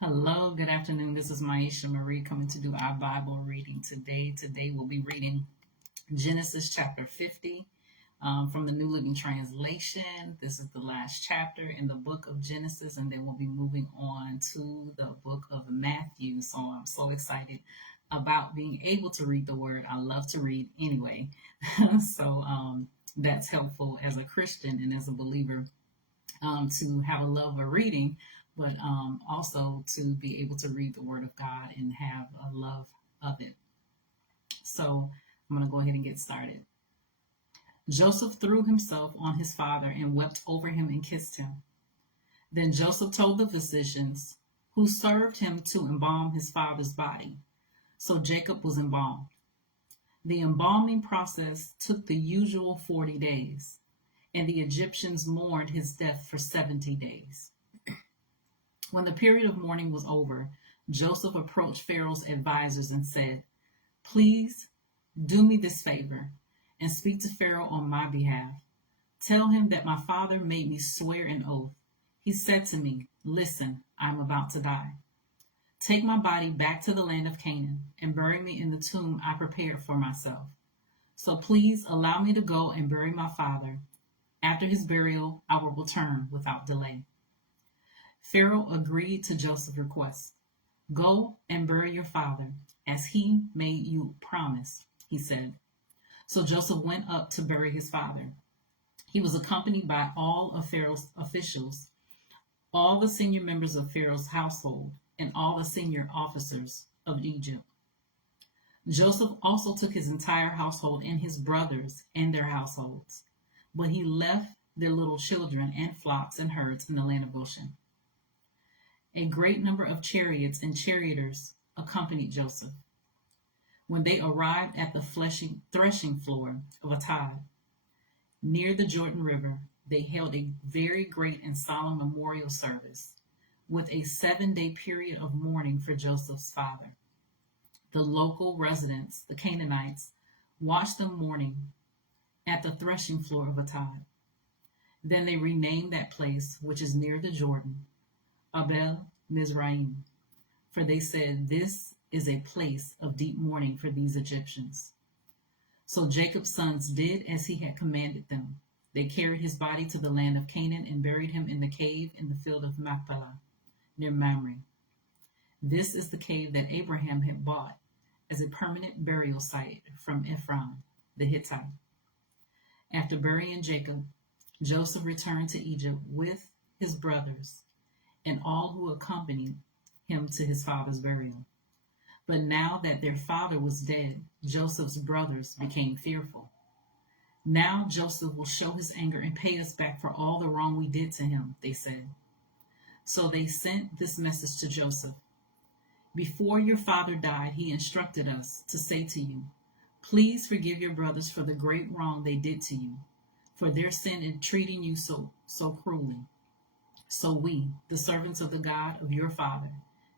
Hello, good afternoon. This is Myesha Marie coming to do our Bible reading today. Today we'll be reading Genesis chapter 50 from the New Living Translation. This is the last chapter in the book of Genesis, and then we'll be moving on to the book of Matthew. So I'm so excited about being able to read the word. I love to read anyway. so that's helpful as a Christian and as a believer to have a love of reading, but also to be able to read the Word of God and have a love of it. So I'm going to go ahead and get started. Joseph threw himself on his father and wept over him and kissed him. Then Joseph told the physicians who served him to embalm his father's body. So Jacob was embalmed. The embalming process took the usual 40 days, and the Egyptians mourned his death for 70 days. When the period of mourning was over, Joseph approached Pharaoh's advisors and said, "Please do me this favor and speak to Pharaoh on my behalf. Tell him that my father made me swear an oath. He said to me, 'Listen, I'm about to die. Take my body back to the land of Canaan and bury me in the tomb I prepared for myself. So please allow me to go and bury my father. After his burial, I will return without delay.'" Pharaoh agreed to Joseph's request. "Go and bury your father, as he made you promise," he said. So Joseph went up to bury his father. He was accompanied by all of Pharaoh's officials, all the senior members of Pharaoh's household, and all the senior officers of Egypt. Joseph also took his entire household and his brothers and their households, but he left their little children and flocks and herds in the land of Goshen. A great number of chariots and charioteers accompanied Joseph. When they arrived at the threshing floor of Atad, near the Jordan River, they held a very great and solemn memorial service with a 7-day period of mourning for Joseph's father. The local residents, the Canaanites, watched them mourning at the threshing floor of Atad. Then they renamed that place, which is near the Jordan, Abel Mizraim, for they said, "This is a place of deep mourning for these Egyptians." So Jacob's sons did as he had commanded them. They carried his body to the land of Canaan and buried him in the cave in the field of Machpelah, near Mamre. This is the cave that Abraham had bought as a permanent burial site from Ephron, the Hittite. After burying Jacob, Joseph returned to Egypt with his brothers and all who accompanied him to his father's burial. But now that their father was dead, Joseph's brothers became fearful. "Now Joseph will show his anger and pay us back for all the wrong we did to him," they said. So they sent this message to Joseph: "Before your father died, he instructed us to say to you, 'Please forgive your brothers for the great wrong they did to you, for their sin in treating you so cruelly. So we, the servants of the God of your father,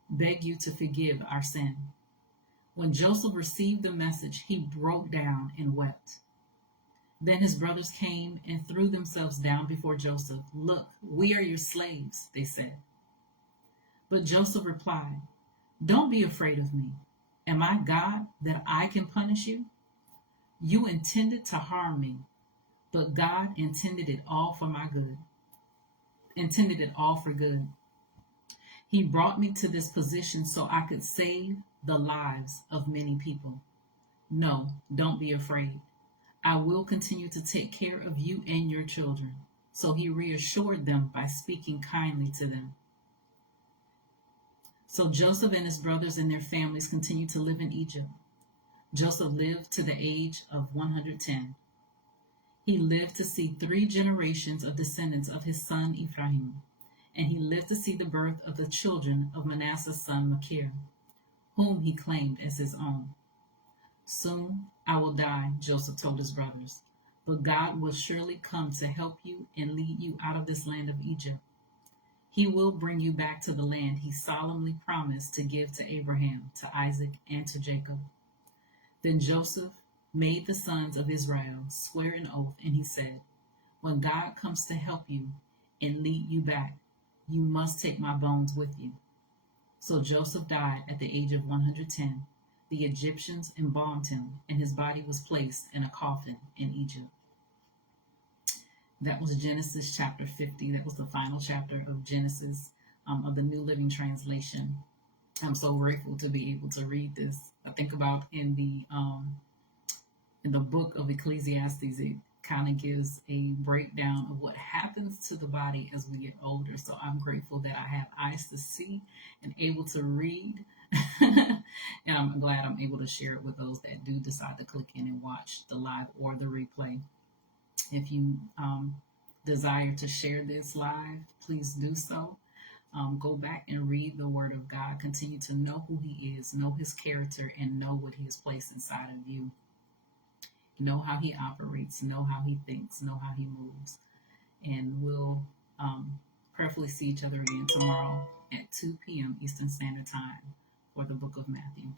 beg you to forgive our sin.'" When Joseph received the message, he broke down and wept. Then his brothers came and threw themselves down before Joseph. "Look, we are your slaves," they said. But Joseph replied, "Don't be afraid of me. Am I God that I can punish you? You intended to harm me, but God intended it all for my good. Intended it all for good. He brought me to this position so I could save the lives of many people. No, don't be afraid. I will continue to take care of you and your children." So he reassured them by speaking kindly to them. So Joseph and his brothers and their families continued to live in Egypt. Joseph lived to the age of 110. He lived to see 3 generations of descendants of his son Ephraim, and he lived to see the birth of the children of Manasseh's son Machir, whom he claimed as his own. "Soon I will die," Joseph told his brothers, "but God will surely come to help you and lead you out of this land of Egypt. He will bring you back to the land he solemnly promised to give to Abraham, to Isaac, and to Jacob." Then Joseph made the sons of Israel swear an oath, and he said, "When God comes to help you and lead you back, you must take my bones with you." So Joseph died at the age of 110. The Egyptians embalmed him, and his body was placed in a coffin in Egypt. That was Genesis chapter 50. That was the final chapter of Genesis, of the New Living Translation. I'm so grateful to be able to read this. I think about in the book of Ecclesiastes, it kind of gives a breakdown of what happens to the body as we get older. So I'm grateful that I have eyes to see and able to read. And I'm glad I'm able to share it with those that do decide to click in and watch the live or the replay. If you desire to share this live, please do so. Go back and read the Word of God. Continue to know who He is, know His character, and know what He has placed inside of you. Know how He operates, know how He thinks, know how He moves. And we'll prayerfully see each other again tomorrow at 2 p.m. Eastern Standard Time for the book of Matthew.